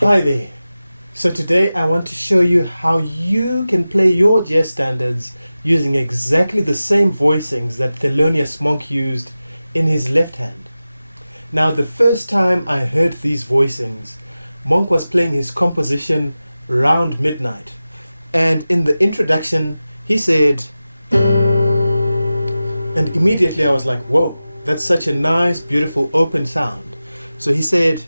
Hi there. So today I want to show you how you can play your jazz standards using exactly the same voicings that Thelonious Monk used in his left hand. Now the first time I heard these voicings, Monk was playing his composition Round Midnight. And in the introduction he said, and immediately I was like, whoa, that's such a nice, beautiful, open sound. So he said,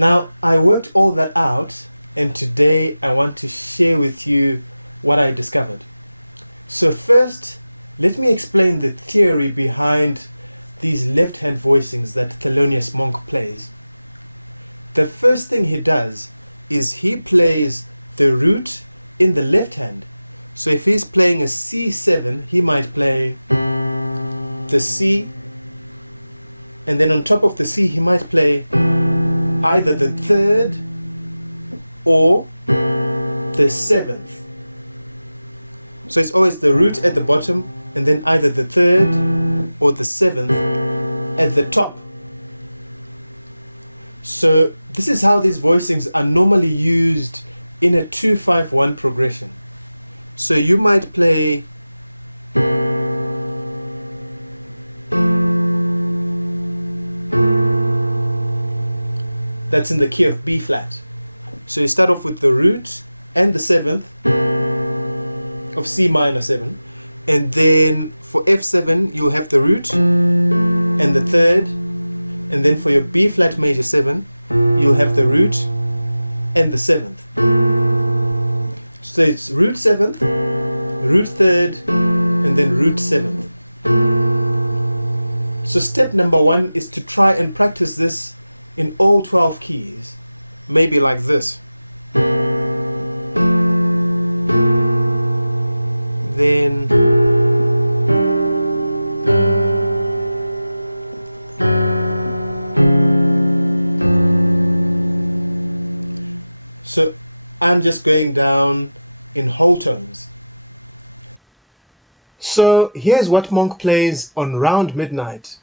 now, I worked all that out, and today I want to share with you what I discovered. So first, let me explain the theory behind these left-hand voicings that Thelonious Monk plays. The first thing he does is he plays the root in the left hand. So if he's playing a C7, he might play the C, and then on top of the C he might play either the third or the seventh. So it's always the root at the bottom and then either the third or the seventh at the top. So this is how these voicings are normally used in a 2-5-1 progression. So you might play that's in the key of B flat. So you start off with the root and the seventh of C minor 7, and then for F7 you'll have the root and the third, and then for your B flat major 7 you'll have the root and the seventh. So it's root 7th, root 3rd, and then root 7th. So step number 1 is to try and practice this in all 12 keys, maybe like this. Then so I'm just going down in whole tones. So here's what Monk plays on Round Midnight.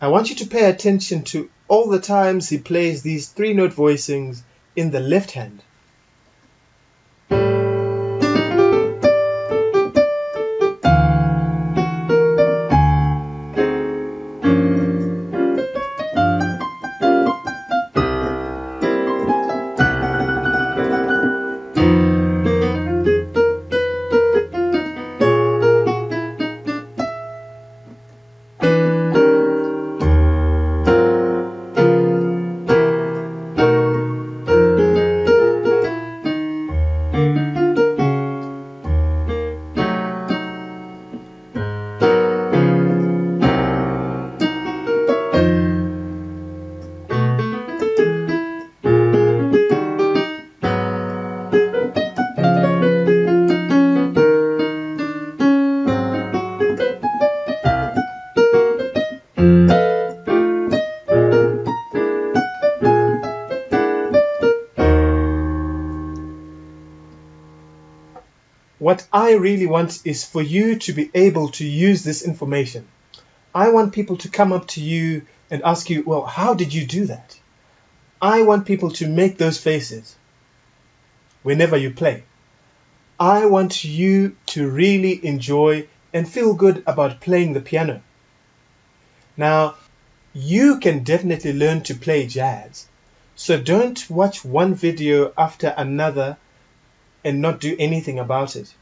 I want you to pay attention to all the times he plays these 3-note voicings in the left hand. What I really want is for you to be able to use this information. I want people to come up to you and ask you, well, how did you do that? I want people to make those faces whenever you play. I want you to really enjoy and feel good about playing the piano. Now, you can definitely learn to play jazz. So don't watch one video after another and not do anything about it.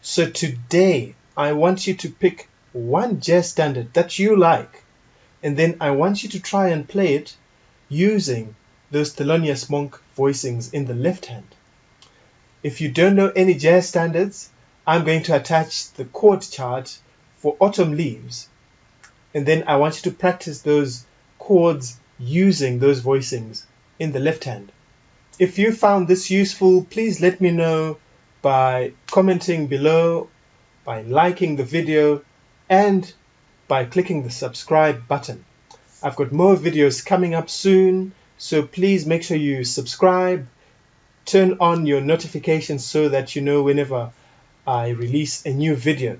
So today I want you to pick one jazz standard that you like, and then I want you to try and play it using those Thelonious Monk voicings in the left hand. If you don't know any jazz standards, I'm going to attach the chord chart for Autumn Leaves, and then I want you to practice those chords using those voicings in the left hand. If you found this useful, please let me know by commenting below, by liking the video, and by clicking the subscribe button. I've got more videos coming up soon, so please make sure you subscribe, turn on your notifications so that you know whenever I release a new video.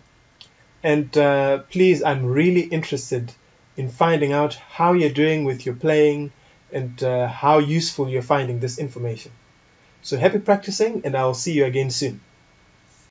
And please, I'm really interested in finding out how you're doing with your playing and how useful you're finding this information. So happy practicing, and I'll see you again soon.